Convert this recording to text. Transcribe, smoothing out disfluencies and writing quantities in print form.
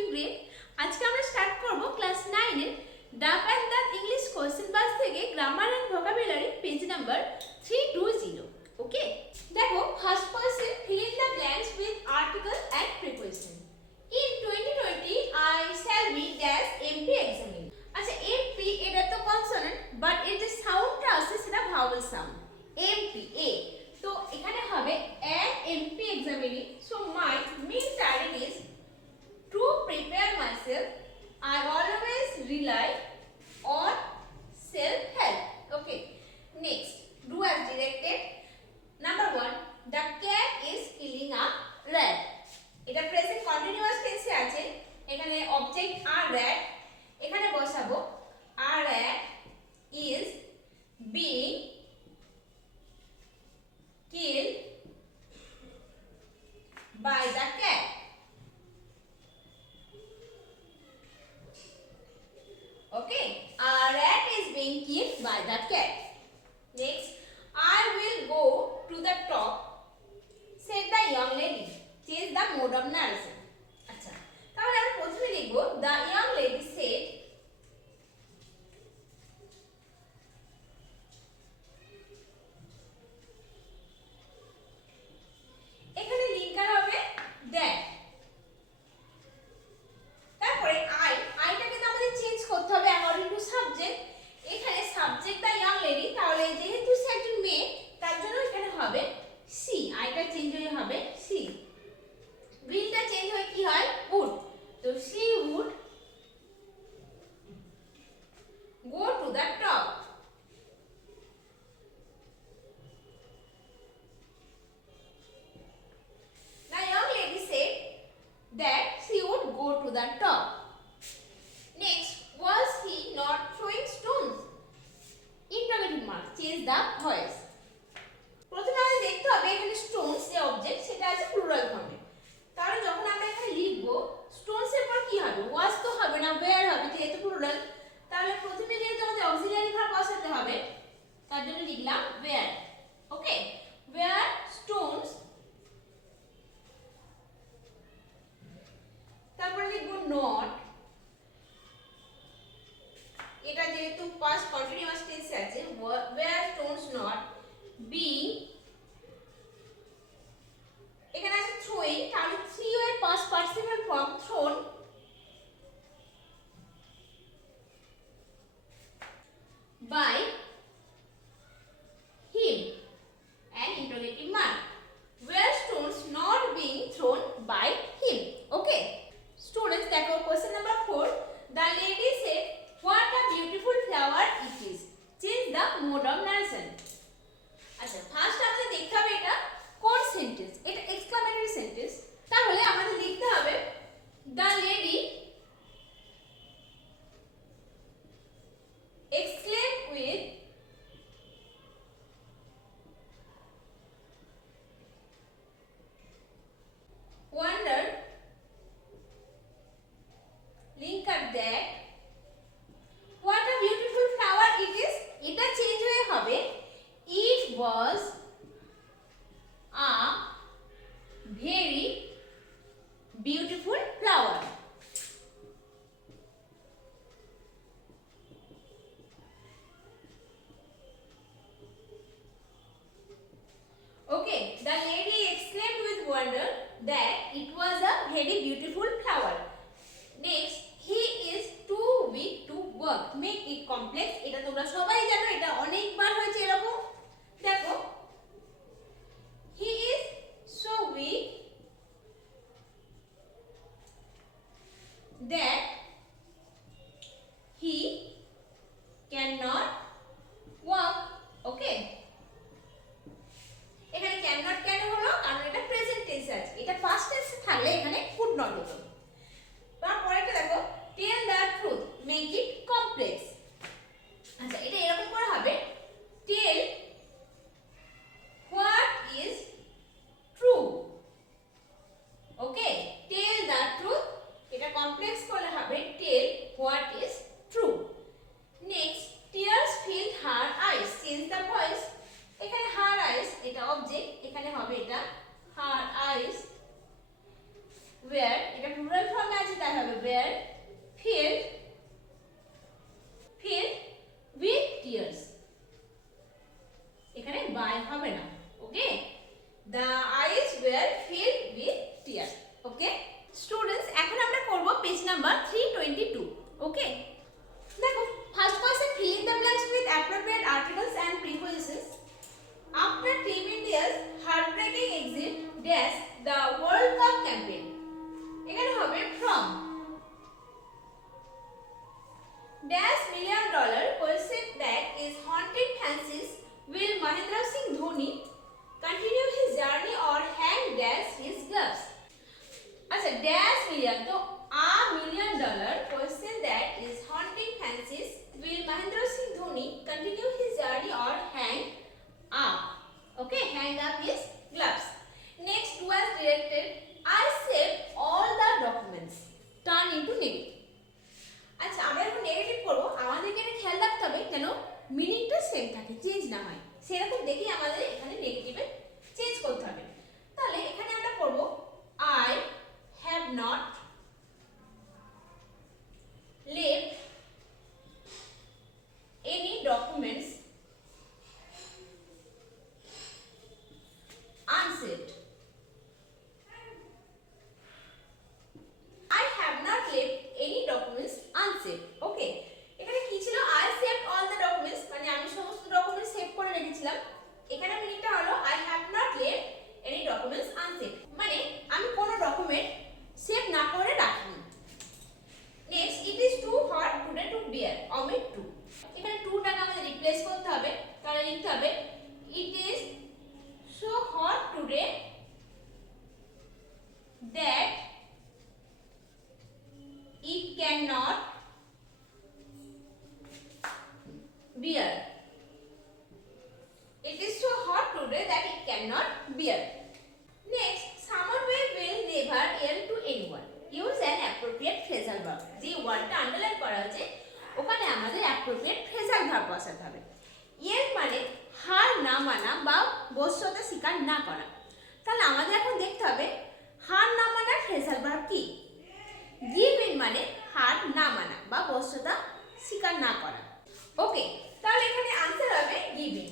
doing great. আজকে আমরা স্টার্ট করব ক্লাস 9 এর Duff and Dutt English question বাস থেকে grammar and vocabulary page number 320. Okay, দেখো first question, fill in the blanks with article and preposition. In 2020 I shall be dash MP examine. আচ্ছা, MP এটা তো কনসোনেন্ট, বাট এর যে সাউন্ডটা আছে সেটা ভাওয়েল সাউন্ড। MP A, তো এখানে হবে an MP examining. So my main target is to prepare myself. I always rely on self help. Okay, next, do as directed. Number 1, the cat is killing a rat. এটা present continuous টেন্সে আছে, এখানে অবজেক্ট আর rat, এখানে বসাবো a rat is being killed by the cat. Okay, a rat is being killed by the cat. Next, I will go to the top, said the young lady. Change the mode of narration. আচ্ছা, তাহলে আমরা প্রথমে লিখব the young lady said. এখানে লিঙ্কার হবে that. তারপরে আইটাকে তো আমাদের চেঞ্জ করতে হবে অ্যাকর্ডিং টু সাবজেক্ট। এখানে সাবজেক্ট দা ইয়াং লেডি, তাহলে যেহেতু সে একজন মেয়ে তার জন্য এখানে হবে সি। আইটা চেঞ্জ হয়ে হবে সি। উইলটা চেঞ্জ হয়ে কি হয় উড, তো she would go to the top. The young lady said that she would go to the top. Next, was he not throwing stones? Interrogative mark, change the voice. প্রথমে আমাদের দেখতে হবে এখানে স্টোনস যে অবজেক্ট সেটা আছে প্লুরাল ফর্মে। তাহলে যখন আমরা এখানে লিখব স্টোনস এর পর কি হবে, ওয়াজ তো হবে না, ওয়্যার হবে, যেহেতু প্লুরাল। তাহলে প্রথমে যেহেতু আমাদের অক্সিলিয়ারি ভার্ব বসাতে হবে, তার জন্য লিখলাম ওয়্যার। ওকে, ওয়্যার স্টোনস। তারপর লিখব নট, এটা যেহেতু পাস্ট কন্টিনিউয়াস টেন্সে আছে, ওয়্যার স্টোনস নট being, এখানে আছে throwing, তাহলে থ্রিও এর past participle form thrown। by him, an interrogative mark, were stones not being thrown by him. Okay, students, দেখো question number 4, the lady said what a beautiful flower it is. Change the mode of narration. আচ্ছা, ফার্স্ট আমাদের দেখতে হবে এটা কোন সেন্টেন্স, এটা exclamatory sentence. তাহলে আমাদের লিখতে হবে the lady exclaimed with wonder, linker that what a beautiful flower it is, এটা চেঞ্জ হয়ে হবে it was a very beautiful flower. Okay, the lady exclaimed with wonder that it was a very beautiful flower. Next, he is too weak to work. Make it complex. এটা তোমরা সবাই জানো, এটা অনেকবার হয়েছে এরকম। দেখো, he is so weak that he cannot walk. Okay, এখানে cannot কেন হলো, কারণ এটা প্রেজেন্ট টেন্সে আছে, এটা পাস্ট টেন্সে থাকলে এখানে could not হতো। তারপরেটা দেখো, tell the truth, make it complex. আচ্ছা, এটা এরকম করে হবে tell what is true. Okay, tell the truth, এটা কমপ্লেক্স করলে হবে tell what is true. Next, tears filled her eyes. Change the voice. এখানে her eyes, এটা অবজেক্ট, এখানে হবে এটা her eyes were where, এটা প্লুরাল ফর্মে আছে তাই হবে where filled with tears, এখানে by হবে না, ওকে। The eyes were filled with tears, okay students. এখন আমরা করব পেজ নাম্বার 322, ওকে। দেখো first question, fill in the blanks with appropriate articles and prepositions. After Team India's heartbreaking exit dash the World Cup campaign, এখানে হবে from dash $1 million question that is haunting fancies. Will Mahendra Singh Dhoni continue his journey or hang dash his gloves? अच्छा dash million, तो $1 million question that is haunting fancies. Will Mahendra Singh Dhoni continue his journey or hang up? Okay, hang up his gloves. Next was directed, I saved all the documents. Turn into negative. আচ্ছা আমরা যখন নেগেটিভ করব আমাদেরকে এটা খেয়াল রাখতে হবে যেন মিনিংটা সেম থাকে, চেঞ্জ না হয়, সেরকম দেখেই আমাদের এখানে নেগেটিভে চেঞ্জ করতে হবে। তাহলে এখানে আমরা করব I have not left any documents unsaved. I have not left any documents unsaved. Okay, এখানে কি ছিল I saved all the documents, মানে আমি সমস্ত ডকুমেন্টস সেভ করে রেখেছিলাম। এখানে মিনিংটা হলো I have not left any documents unsaved, মানে আমি কোনো ডকুমেন্ট সেভ না করে রাখিনি। Next, it is too hot today to bear, omit to, এখানে to টাকে আমাদের রিপ্লেস করতে হবে, তাহলে লিখতে হবে it is so hot today that it cannot bear. It is so hot today that it cannot bear. Next, summer wave will never yell to anyone. Use an appropriate phrasal verb. যে ওয়ার্ডটা আন্ডারলাইন করা আছে ওখানে আমাদের appropriate phrasal verb বসাতে হবে। yell মানে হার না মানা বা বশ্যতা স্বীকার না করা। তাহলে আমাদের এখন দেখতে হবে হার না মানার phrasal verb কি। give in মানে হার না মানা বা বশ্যতা স্বীকার না করা, ওকে। তাহলে এখানে আনসার হবে give in।